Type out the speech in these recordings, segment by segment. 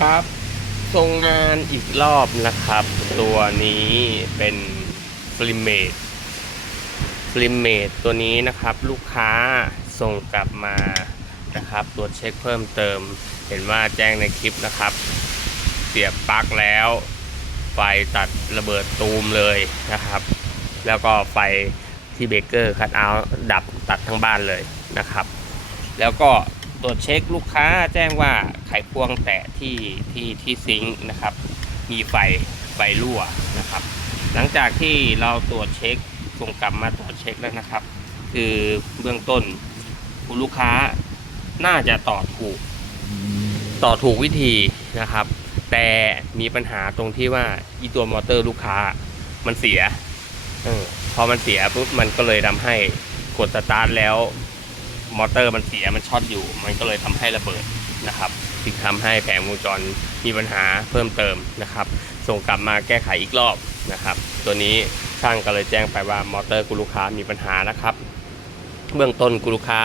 ครับส่งงานอีกรอบนะครับ ตัวนี้เป็นฟลิมเมดฟลิมเมดตัวนี้นะครับ ลูกค้าส่งกลับมานะครับตรวจเช็คเพิ่มเติม เห็นว่าแจ้งในคลิปนะครับ เสียบปลั๊กแล้ว ไฟตัดระเบิดตูมเลยนะครับ แล้วก็ไฟที่เบเกอร์คัดเอาดับตัดทั้งบ้านเลยนะครับ แล้วก็ ตรวจเช็คลูกค้าแจ้งว่าไขควงแตะที่ที่ที่ซิงค์นะครับ มีไฟไฟรั่วนะครับ หลังจากที่เราตรวจเช็คส่งกลับมาตรวจเช็คแล้วนะครับ คือเบื้องต้นคุณลูกค้าน่าจะต่อถูก ต่อถูกวิธีนะครับ แต่มีปัญหาตรงที่ว่าอีตัวมอเตอร์ลูกค้ามันเสียออพอมันเสียปุ๊บมันก็เลยทำให้กดสตาร์ทแล้ว มอเตอร์มันเสียมันช็อตอยู่ มันก็เลยทำให้ระเบิดนะครับจึงทำให้แผงวงจรมีปัญหาเพิ่มเติมนะครับ ส่งกลับมาแก้ไขอีกรอบนะครับ ตัวนี้ช่างก็เลยแจ้งไปว่ามอเตอร์กุลูกค้ามีปัญหานะครับ เบื้องต้นกุลูกค้า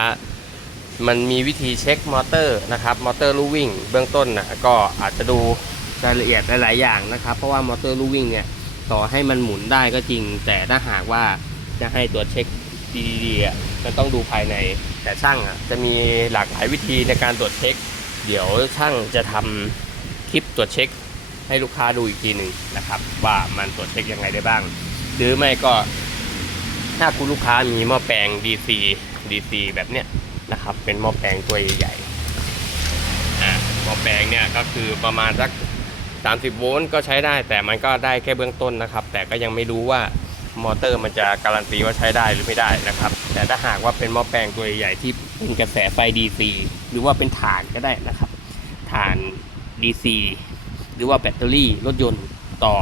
มันมีวิธีเช็คมอเตอร์นะครับมอเตอร์ลู่วิ่ง เบื้องต้นนะก็อาจจะดูรายละเอียดหลาย ๆ อย่างนะครับ เพราะว่ามอเตอร์ลู่วิ่งเนี่ยต่อให้มันหมุนได้ก็จริง แต่ถ้าหากว่าจะให้ตัวเช็ค ดีๆอะมันต้องดูภายใน แต่ช่างอะจะมีหลากหลายวิธีในการตรวจเช็ค เดี๋ยวช่างจะทำคลิปตรวจเช็ค ให้ลูกค้าดูอีกทีหนึ่งนะครับ ว่ามันตรวจเช็คยังไงได้บ้าง หรือไม่ก็ถ้าคุณลูกค้ามีหม้อแปลง DC DC แบบเนี้ยนะครับ เป็นหม้อแปลงตัวใหญ่ๆอ่าหม้อแปลงเนี่ยก็คือประมาณสัก30โวลต์ก็ใช้ได้ แต่มันก็ได้แค่เบื้องต้นนะครับ แต่ก็ยังไม่รู้ว่า มอเตอร์มันจะการันตีว่าใช้ได้หรือไม่ได้นะครับ แต่ถ้าหากว่าเป็นหม้อแปลงตัวใหญ่ที่เป็นกระแสไฟ DC หรือว่าเป็นถ่านก็ได้นะครับถ่าน DC หรือว่าแบตเตอรี่รถยนต์ต่อ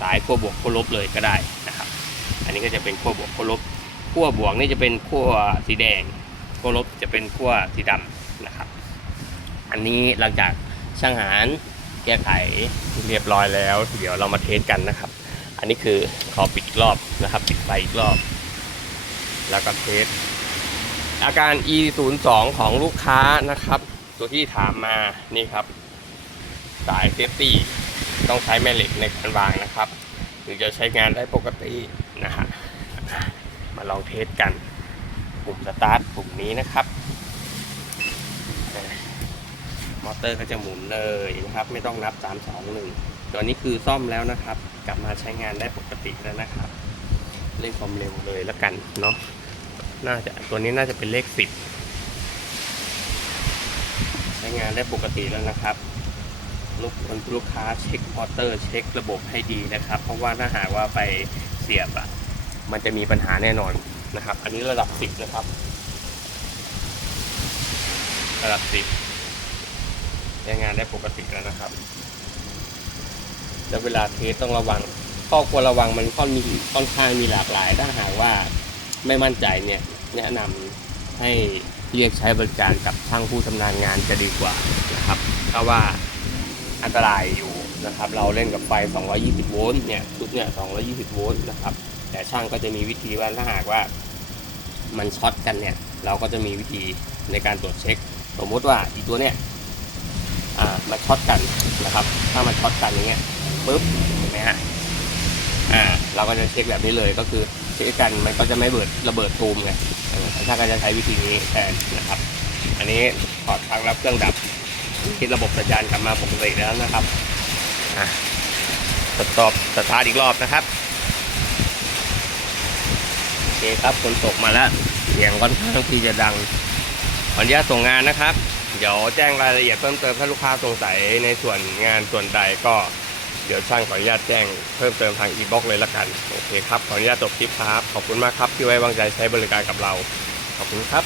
สายขั้วบวกขั้วลบเลยก็ได้นะครับ อันนี้ก็จะเป็นขั้วบวกขั้วลบขั้วบวกนี่จะเป็นขั้วสีแดงขั้วลบจะเป็นขั้วสีดำนะครับ อันนี้หลังจากช่างหารแก้ไขเรียบร้อยแล้ว เดี๋ยวเรามาเทสกันนะครับ อันนี้คือขอปิด รอบนะครับปิดไฟอีกรอบ แล้วก็เทสอาการ e 0 2ของลูกค้านะครับ ตัวที่ถามมานี่ครับ สายเซฟตี้ต้องใช้แม่เหล็กในการวางนะครับถึงจะใช้งานได้ปกตินะฮะมาลองเทสกันปุ่มสตาร์ทปุ่มนี้นะครับมอเตอร์ก็จะหมุนเลยนะครับ ไม่ต้องนับ 3 2 1 ตัวนี้คือซ่อมแล้วนะครับ กลับมาใช้งานได้ปกติแล้วนะครับ เร่งความเร็วเลยแล้วกันเนาะน่าจะตัวนี้น่าจะเป็นเลข10ใช้งานได้ปกติแล้วนะครับลูกคนลูกค้าเช็คมอเตอร์ เช็คระบบให้ดีนะครับ เพราะว่าถ้าหากว่าไปเสียบอะมันจะมีปัญหาแน่นอนนะครับ อันนี้ระดับสิบนะครับ ระดับสิบใช้งานได้ปกติแล้วนะครับ แล้วเวลาเทสต้องระวัง ข้อควรระวังมันค่อนมีค่อนข้างมีหลากหลาย ถ้าหากว่าไม่มั่นใจเนี่ยแนะนำให้เรียกใช้บริการกับช่างผู้ชำนาญงานจะดีกว่านะครับเพราะว่าอันตรายอยู่นะครับ เราเล่นกับไฟ 220 โวลต์เนี่ยชุดเนี่ย 220 โวลต์นะครับ แต่ช่างก็จะมีวิธีว่าถ้าหากว่ามันช็อตกันเนี่ย เราก็จะมีวิธีในการตรวจเช็ค สมมติว่าอีตัวเนี่ย อ่า มันช็อตกันนะครับ ถ้ามันช็อตกันอย่างเงี้ย ปุ๊บเห็นไหมฮะอ่าเราก็จะเช็คแบบนี้เลยก็คือเช็คกันมันก็จะไม่เบิดระเบิดตูมไงเออช่าก็จะใช้วิธีนี้แทนนะครับ อันนี้ถอดพักรับเครื่องดับคิดระบบสัญญาณกลับมาปกติแล้วนะครับอะทดสอบสตาร์ทอีกรอบนะครับโอเคครับฝนตกมาแล้วเสียงค่อนข้างที่จะดังขออนุญาตส่งงานนะครับ เดี๋ยวแจ้งรายละเอียดเพิ่มเติมถ้าลูกค้าสงสัยในส่วนงานส่วนใดก็ ดี๋ยวช่างขออนุญาตแจ้งเพิ่มเติมทางอีบ็อกเลยละกัน โอเคครับ ขออนุญาตจบคลิปครับ ขอบคุณมากครับที่ไว้วางใจใช้บริการกับเรา ขอบคุณครับ